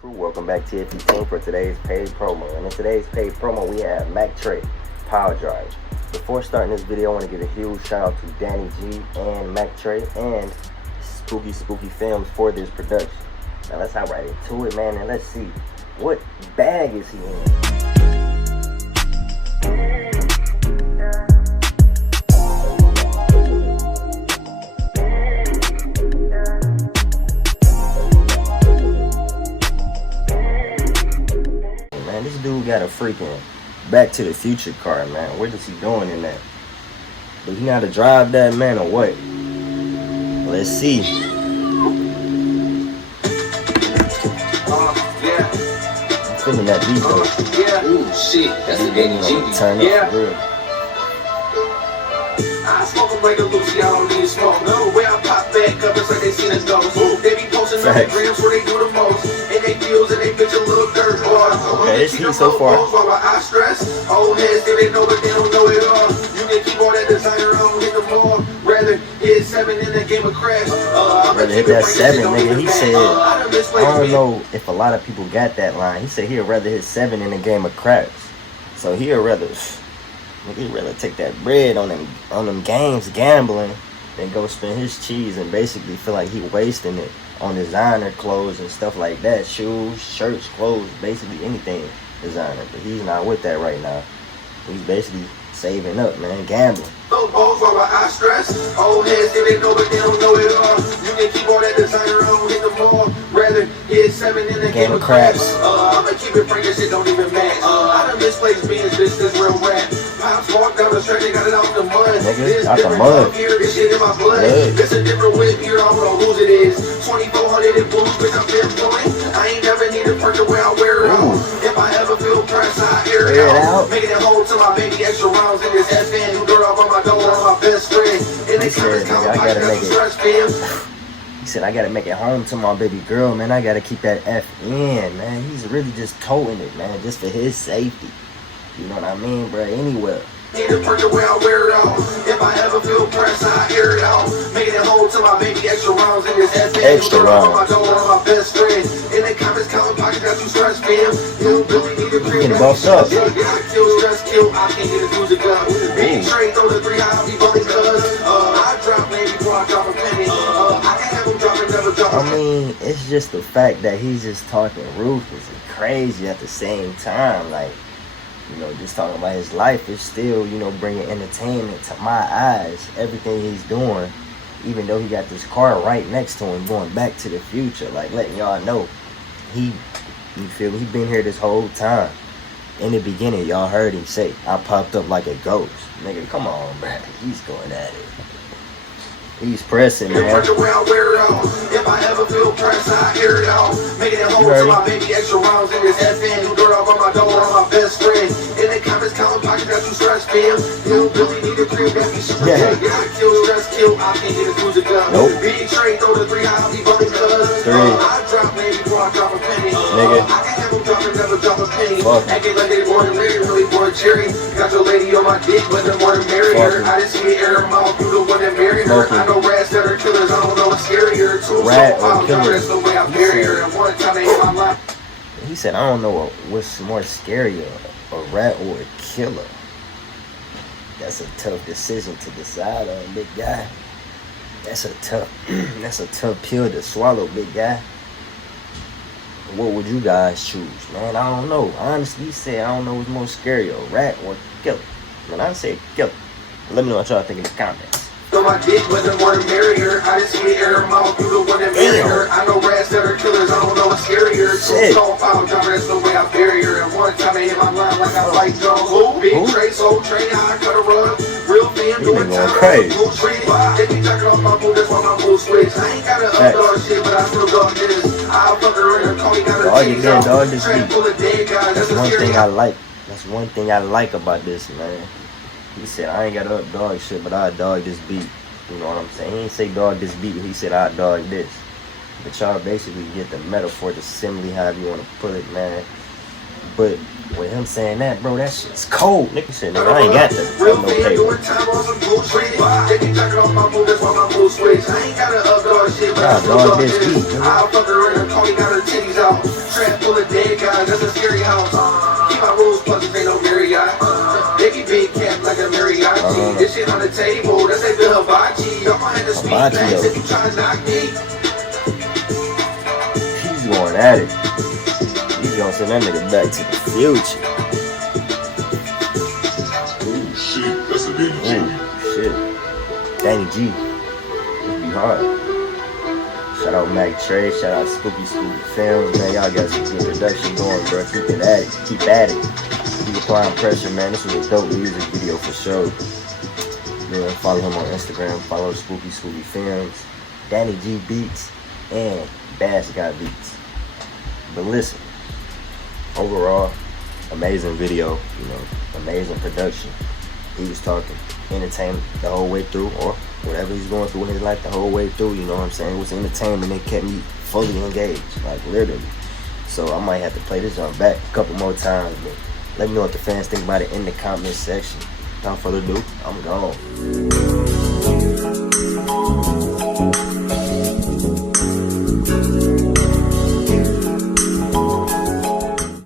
Crew, welcome back to TheFirstEric for today's paid promo. And in today's paid promo, we have Mack Tr3 Power Drive. Before starting this video, I want to give a huge shout out to Danny G and Mack Tr3 and Spooky Films for this production. Now let's hop right into it, man, and let's see what bag is he in. This dude got a freaking Back to the Future car, man. What is he doing in that? Do he know how to drive that, man, or what? Let's see. I'm feeling that beat, though. Yeah. Ooh, shit. That's a Danny G. Turn up for real. I smoke them like a Lucy, I don't need smoke. No way I pop back up, it's like they seen us go. They be posting on the grams where they do the most. And they feels and they bitch a little dirt. Okay, it's heat so far. I stress. Old heads, they know but they don't know it all. You can keep all that designer on, hit the ball. Rather hit 7 in the game of crash. Rather hit that 7, nigga. He said, I don't know if a lot of people got that line. He said he'd rather hit 7 in a game of craps. So he'd rather take that bread on them games, gambling, than go spend his cheese and basically feel like he wasting it on designer clothes and stuff like that. Shoes, shirts, clothes, basically anything designer. But he's not with that right now. He's basically saving up, man, gambling. Those balls while I stress. Old heads, they know but they don't know it all. You can keep all that designer on, hit the ball. Rather hit 7 in the game of craps. I'ma keep it frank, this shit don't even match. I done misplaced being this real rap. Pops walked down the street, they got it out the mud. Nigga, out the mud. Here, this shit in my blood. It's a different whip here, I don't know whose it is. 2400 in blues, bitch, I'm pinpoint. I ain't never need a perk the way I wear it out. If I ever feel pressed, I air it out. Making it home to my baby, extra rounds in this FN. New girl up on my door, my best friend. In the comments, I gotta make it. He said, I gotta make it home to my baby girl, man. I gotta keep that F in, man. He's really just toting it, man, just for his safety. You know what I mean, bro? Anywhere. Need a perk the way I wear it out. If I ever feel pressed, I air it out. Making it home to my baby, extra rounds in this FN. Extra rounds. My door, my best friend. In the comments, counting pockets, got you stressed, fam. You really need a cream. Getting buffed up. I kill, stress, kill. I can't get a music up. Being straight, throw the 3 I'll be bumping cuz. I drop maybe before I drop a penny. I can have him dropping, never drop. I mean, it's just the fact that he's just talking ruthless and crazy at the same time. Like, you know, just talking about his life is still, you know, bringing entertainment to my eyes. Everything he's doing, even though he got this car right next to him going back to the future, like letting y'all know you feel me? He been here this whole time. In the beginning, y'all heard him say, I popped up like a ghost. Nigga, come on, bro. He's going at it. He's pressing, man. If I ever feel pressed, I air it out. Making it home to my baby, extra rounds in this FN. New girl up on my door, my best friend. In the comments, counting pockets, got you stressed, fam. You really need a cream, that be super good. I kill, stress, kill. I can't get a music up. Nope. Being straight, throw the 3 I'll be bumping cuz. 3. I drop maybe before I drop a penny. Nigga. I can have him dropping, never drop a penny. Fuck. Acting like they born and married, really born cherry. Got your lady on my dick, but the more to marry her. I just see me air her mouth, you the one that married her. I know rats that are killers, I don't know what's scarier. Rat or killer. That's the way I bury her. And one time they hit my life. He said, I don't know what's more scarier, a rat or a killer. That's a tough decision to decide on, big guy. That's a tough pill to swallow, big guy. What would you guys choose, man? I don't know. Honestly, he said, I don't know what's more scary, a rat or a killer. Man, I say killer. Let me know what y'all think in the comments. So my dick was the one to marry her. I just see me air her mouth, you the one that marry her. I know rats that are killers, I don't know what's scarier. So foul driver, that's the way I bury her. And one time they hit my line like I fight Jones. Who? Big Tr3, soul train, I cut a run. Real fan, doing time. Blue tree, they be jacking off my boo, that's why my boo switch. I ain't got a dog shit, but I still dog this. I'll fuck her in her car, got a team out. Dog this beat. That's one thing I like. That's one thing I like about this, man. He said, I ain't got to dog shit, but I dog this beat. You know what I'm saying? He ain't say dog this beat, he said I dog this. But y'all basically get the metaphor, the simile, however you want to put it, man. But with him saying that, bro, that shit's cold. Nigga said, nigga, I ain't got that. Real No big paper. doing time on some blue trees. They be talking off my move, that's why my mood switch. I ain't got a dog shit, but I still dog talk this this. beat, nigga. I'll fuck her in her car, got her titties out. Trap full of dead guys, that's a scary house. Keep my rules plus ain't no Marriott. Baby big cap like a mariachi. This shit on the table, that's like the hibachi. I'm on the speed Hibachi, bags though. if you try to knock me. He's going at it. He's gonna send that nigga back to the future. Oh shit, that's a big Ooh, shit. Danny G. It'll be hard. Shout out Mack Tr3, shout out Spooky Films, man. Y'all got some good production going, bro. Keep it at it. Keep at it. Keep applying pressure, man. This was a dope music video for sure. Man, follow him on Instagram. Follow Spooky Films, Danny G Beats, and Bass Got Beats. But listen, overall, amazing video, you know, amazing production. He was talking entertainment the whole way through, or whatever he's going through in his life the whole way through, you know what I'm saying? It was entertainment. It kept me fully engaged, like literally. So I might have to play this on back a couple more times, but let me know what the fans think about it in the comment section. Without further ado, I'm gone.